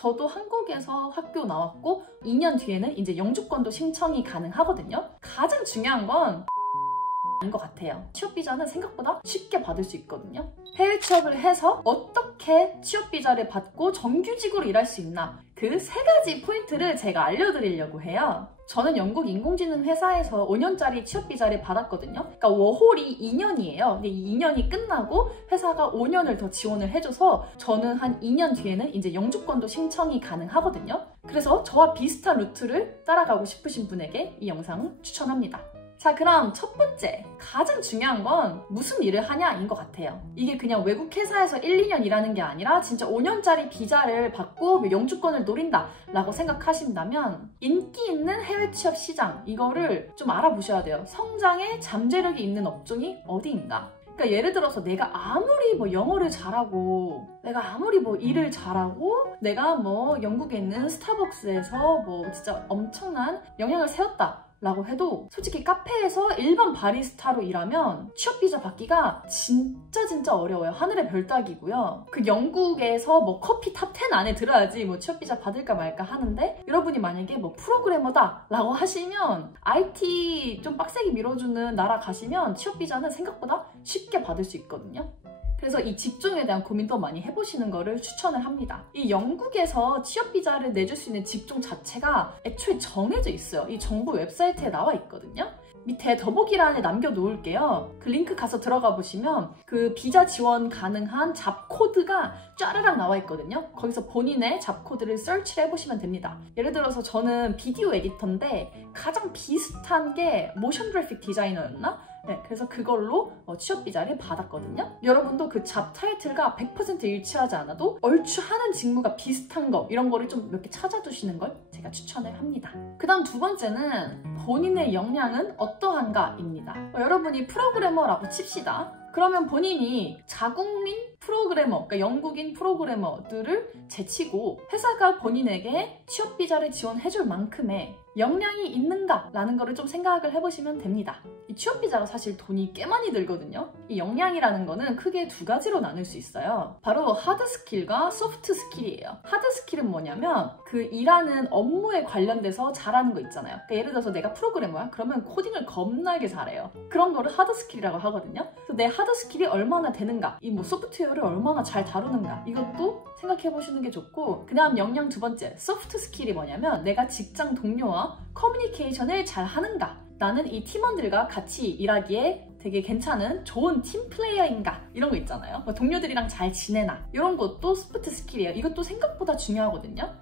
저도 한국에서 학교 나왔고 2년 뒤에는 이제 영주권도 신청이 가능하거든요. 가장 중요한 건 인 것 같아요. 취업비자는 생각보다 쉽게 받을 수 있거든요. 해외 취업을 해서 어떻게 취업비자를 받고 정규직으로 일할 수 있나, 그 3가지 포인트를 제가 알려드리려고 해요. 저는 영국 인공지능 회사에서 5년짜리 취업비자를 받았거든요. 그러니까 워홀이 2년이에요. 근데 이 2년이 끝나고 회사가 5년을 더 지원을 해줘서 저는 한 2년 뒤에는 이제 영주권도 신청이 가능하거든요. 그래서 저와 비슷한 루트를 따라가고 싶으신 분에게 이 영상을 추천합니다. 자, 그럼 첫 번째, 가장 중요한 건 무슨 일을 하냐인 것 같아요. 이게 그냥 외국 회사에서 1, 2년 일하는 게 아니라 진짜 5년짜리 비자를 받고 영주권을 노린다 라고 생각하신다면 인기 있는 해외 취업 시장, 이거를 좀 알아보셔야 돼요. 성장에 잠재력이 있는 업종이 어디인가. 그러니까 예를 들어서 내가 아무리 영어를 잘하고, 내가 아무리 일을 잘하고, 내가 영국에 있는 스타벅스에서 진짜 엄청난 영향을 세웠다 라고 해도 솔직히 카페에서 일반 바리스타로 일하면 취업비자 받기가 진짜 어려워요. 하늘의 별 따기고요. 그 영국에서 커피 탑 10 안에 들어야지 취업비자 받을까 말까 하는데, 여러분이 만약에 프로그래머다 라고 하시면 IT 좀 빡세게 밀어주는 나라 가시면 취업비자는 생각보다 쉽게 받을 수 있거든요. 그래서 이 직종에 대한 고민도 많이 해보시는 거를 추천을 합니다. 이 영국에서 취업비자를 내줄 수 있는 직종 자체가 애초에 정해져 있어요. 이 정부 웹사이트에 나와 있거든요. 밑에 더보기란에 남겨놓을게요. 그 링크 가서 들어가 보시면 그 비자 지원 가능한 잡코드가 쫘르락 나와 있거든요. 거기서 본인의 잡코드를 서치를 해보시면 됩니다. 예를 들어서 저는 비디오 에디터인데 가장 비슷한 게 모션 그래픽 디자이너였나? 네, 그래서 그걸로 취업비자를 받았거든요. 여러분도 그 잡 타이틀과 100% 일치하지 않아도 얼추 하는 직무가 비슷한 거, 이런 거를 좀 몇 개 찾아두시는 걸 제가 추천을 합니다. 그 다음 두 번째는 본인의 역량은 어떠한가입니다. 여러분이 프로그래머라고 칩시다. 그러면 본인이 자국민 프로그래머, 그러니까 영국인 프로그래머들을 제치고 회사가 본인에게 취업비자를 지원해줄 만큼의 역량이 있는가라는 거를 좀 생각을 해보시면 됩니다. 이 취업비자가 사실 돈이 꽤 많이 들거든요. 이 역량이라는 거는 크게 2가지로 나눌 수 있어요. 바로 하드 스킬과 소프트 스킬이에요. 하드 스킬은 뭐냐면 그 일하는 업무에 관련돼서 잘하는 거 있잖아요. 그러니까 예를 들어서 내가 프로그래머야? 그러면 코딩을 겁나게 잘해요. 그런 거를 하드 스킬이라고 하거든요. 그래서 내 하드 스킬이 얼마나 되는가, 이 소프트웨어를 얼마나 잘 다루는가, 이것도 생각해 보시는 게 좋고, 그 다음 역량 두 번째, 소프트 스킬이 뭐냐면 내가 직장 동료와 커뮤니케이션을 잘 하는가, 나는 이 팀원들과 같이 일하기에 되게 괜찮은 좋은 팀 플레이어인가, 이런 거 있잖아요. 동료들이랑 잘 지내나, 이런 것도 소프트 스킬이에요. 이것도 생각보다 중요하거든요.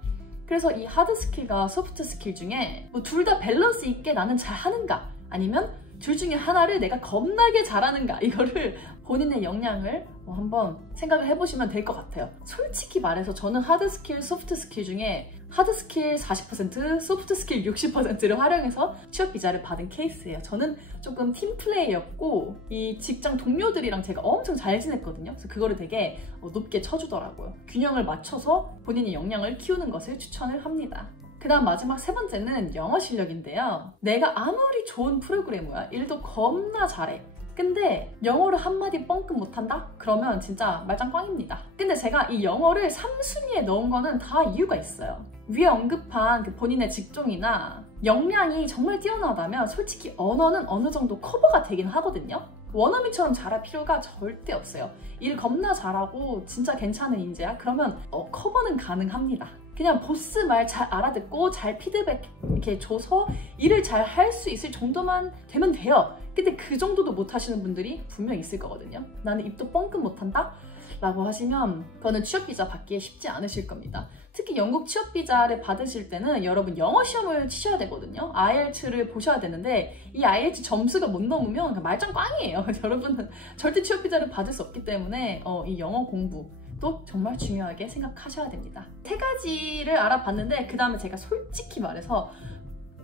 그래서 이 하드 스킬과 소프트 스킬 중에 둘 다 밸런스 있게 나는 잘 하는가, 아니면 둘 중에 하나를 내가 겁나게 잘하는가, 이거를 본인의 역량을 한번 생각을 해보시면 될 것 같아요. 솔직히 말해서 저는 하드 스킬, 소프트 스킬 중에 하드 스킬 40%, 소프트 스킬 60%를 활용해서 취업 비자를 받은 케이스예요. 저는 조금 팀플레이였고 이 직장 동료들이랑 제가 엄청 잘 지냈거든요. 그래서 그거를 되게 높게 쳐주더라고요. 균형을 맞춰서 본인의 역량을 키우는 것을 추천을 합니다. 그 다음 마지막 세 번째는 영어 실력인데요. 내가 아무리 좋은 프로그래머야, 일도 겁나 잘해. 근데 영어를 한마디 뻥끗 못한다? 그러면 진짜 말짱 꽝입니다. 근데 제가 이 영어를 3순위에 넣은 거는 다 이유가 있어요. 위에 언급한 그 본인의 직종이나 역량이 정말 뛰어나다면 솔직히 언어는 어느 정도 커버가 되긴 하거든요. 원어민처럼 잘할 필요가 절대 없어요. 일 겁나 잘하고 진짜 괜찮은 인재야? 그러면 커버는 가능합니다. 그냥 보스 말 잘 알아듣고 잘 피드백 이렇게 줘서 일을 잘 할 수 있을 정도만 되면 돼요. 근데 그 정도도 못 하시는 분들이 분명 있을 거거든요. 나는 입도 뻥끗 못한다? 라고 하시면 그거는 취업비자 받기에 쉽지 않으실 겁니다. 특히 영국 취업비자를 받으실 때는 여러분 영어 시험을 치셔야 되거든요. IELTS를 보셔야 되는데 이 IELTS 점수가 못 넘으면 말짱 꽝이에요. 여러분은 절대 취업비자를 받을 수 없기 때문에 이 영어 공부 또 정말 중요하게 생각하셔야 됩니다. 3가지를 알아봤는데 그 다음에 제가 솔직히 말해서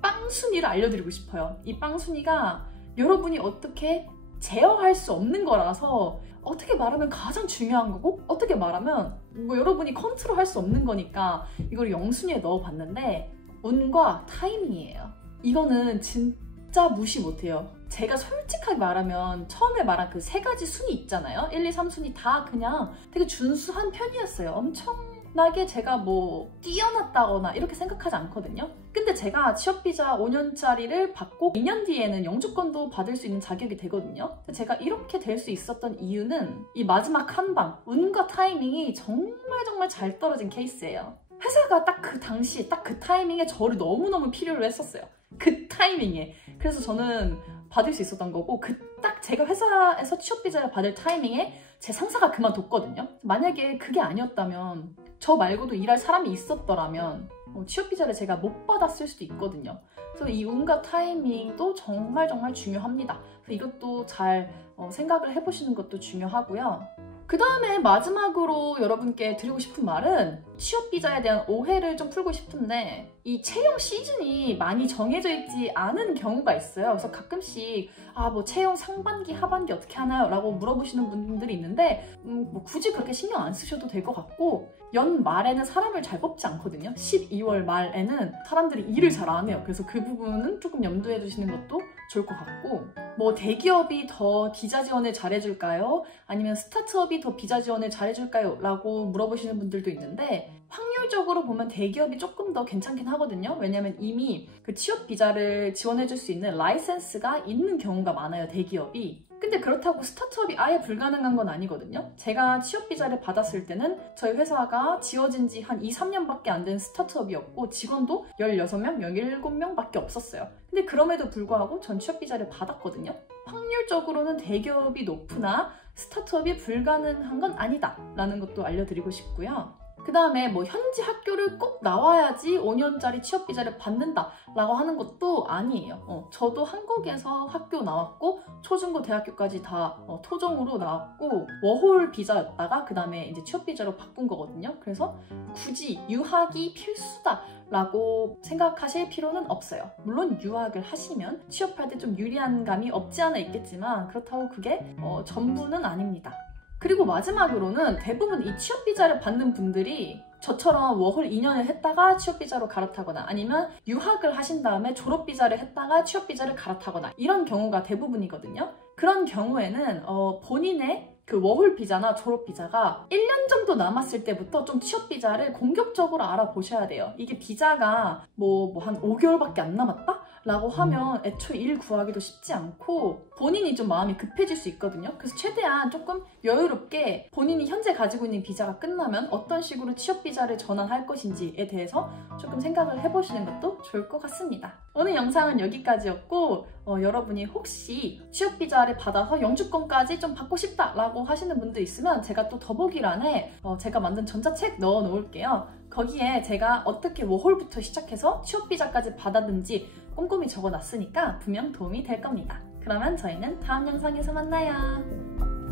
빵순위를 알려드리고 싶어요. 이 빵순위가 여러분이 어떻게 제어할 수 없는 거라서 어떻게 말하면 가장 중요한 거고 어떻게 말하면 여러분이 컨트롤할 수 없는 거니까 이걸 0순위에 넣어봤는데 운과 타이밍이에요. 이거는 진짜 무시 못해요. 제가 솔직하게 말하면 처음에 말한 그 3가지 순위 있잖아요. 1, 2, 3순위 다 그냥 되게 준수한 편이었어요. 엄청 엄청나게 제가 뭐 뛰어났다거나 이렇게 생각하지 않거든요. 근데 제가 취업비자 5년짜리를 받고 2년 뒤에는 영주권도 받을 수 있는 자격이 되거든요. 제가 이렇게 될 수 있었던 이유는 이 마지막 한 방, 운과 타이밍이 정말 잘 떨어진 케이스예요. 회사가 딱 그 당시, 딱 그 타이밍에 저를 너무너무 필요로 했었어요. 그 타이밍에. 그래서 저는 받을 수 있었던 거고, 딱 제가 회사에서 취업비자를 받을 타이밍에 제 상사가 그만뒀거든요. 만약에 그게 아니었다면, 저 말고도 일할 사람이 있었더라면 취업비자를 제가 못 받았을 수도 있거든요. 그래서 이 운과 타이밍도 정말 중요합니다. 그래서 이것도 잘 생각을 해보시는 것도 중요하고요. 그 다음에 마지막으로 여러분께 드리고 싶은 말은 취업비자에 대한 오해를 좀 풀고 싶은데, 이 채용 시즌이 많이 정해져 있지 않은 경우가 있어요. 그래서 가끔씩 뭐 채용 상반기, 하반기 어떻게 하나요? 라고 물어보시는 분들이 있는데 뭐 굳이 그렇게 신경 안 쓰셔도 될 것 같고, 연말에는 사람을 잘 뽑지 않거든요. 12월 말에는 사람들이 일을 잘 안 해요. 그래서 그 부분은 조금 염두해 두시는 것도 좋을 것 같고, 뭐 대기업이 더 비자 지원을 잘해줄까요? 아니면 스타트업이 더 비자 지원을 잘해줄까요? 라고 물어보시는 분들도 있는데, 확률적으로 보면 대기업이 조금 더 괜찮긴 하거든요. 왜냐면 이미 그 취업 비자를 지원해줄 수 있는 라이센스가 있는 경우가 많아요, 대기업이. 근데 그렇다고 스타트업이 아예 불가능한 건 아니거든요. 제가 취업 비자를 받았을 때는 저희 회사가 지어진 지 한 2, 3년밖에 안 된 스타트업이었고, 직원도 16명, 17명밖에 없었어요. 근데 그럼에도 불구하고 전 취업 비자를 받았거든요. 확률적으로는 대기업이 높으나 스타트업이 불가능한 건 아니다 라는 것도 알려드리고 싶고요. 그 다음에 뭐 현지 학교를 꼭 나와야지 5년짜리 취업비자를 받는다 라고 하는 것도 아니에요. 저도 한국에서 학교 나왔고 초중고 대학교까지 다 토종으로 나왔고 워홀 비자였다가 그 다음에 이제 취업비자로 바꾼 거거든요. 그래서 굳이 유학이 필수다 라고 생각하실 필요는 없어요. 물론 유학을 하시면 취업할 때 좀 유리한 감이 없지 않아 있겠지만, 그렇다고 그게 전부는 아닙니다. 그리고 마지막으로는 대부분 이 취업비자를 받는 분들이 저처럼 워홀 2년을 했다가 취업비자로 갈아타거나, 아니면 유학을 하신 다음에 졸업비자를 했다가 취업비자를 갈아타거나, 이런 경우가 대부분이거든요. 그런 경우에는 본인의 그 워홀 비자나 졸업 비자가 1년 정도 남았을 때부터 좀 취업 비자를 공격적으로 알아보셔야 돼요. 이게 비자가 뭐 한 5개월밖에 안 남았다? 라고 하면 애초에 일 구하기도 쉽지 않고 본인이 좀 마음이 급해질 수 있거든요. 그래서 최대한 조금 여유롭게 본인이 현재 가지고 있는 비자가 끝나면 어떤 식으로 취업 비자를 전환할 것인지에 대해서 조금 생각을 해보시는 것도 좋을 것 같습니다. 오늘 영상은 여기까지였고, 여러분이 혹시 취업 비자를 받아서 영주권까지 좀 받고 싶다라고 하시는 분들 있으면 제가 또 더보기란에 제가 만든 전자책 넣어 놓을게요. 거기에 제가 어떻게 워홀부터 시작해서 취업비자까지 받았는지 꼼꼼히 적어놨으니까 분명 도움이 될 겁니다. 그러면 저희는 다음 영상에서 만나요.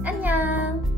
안녕!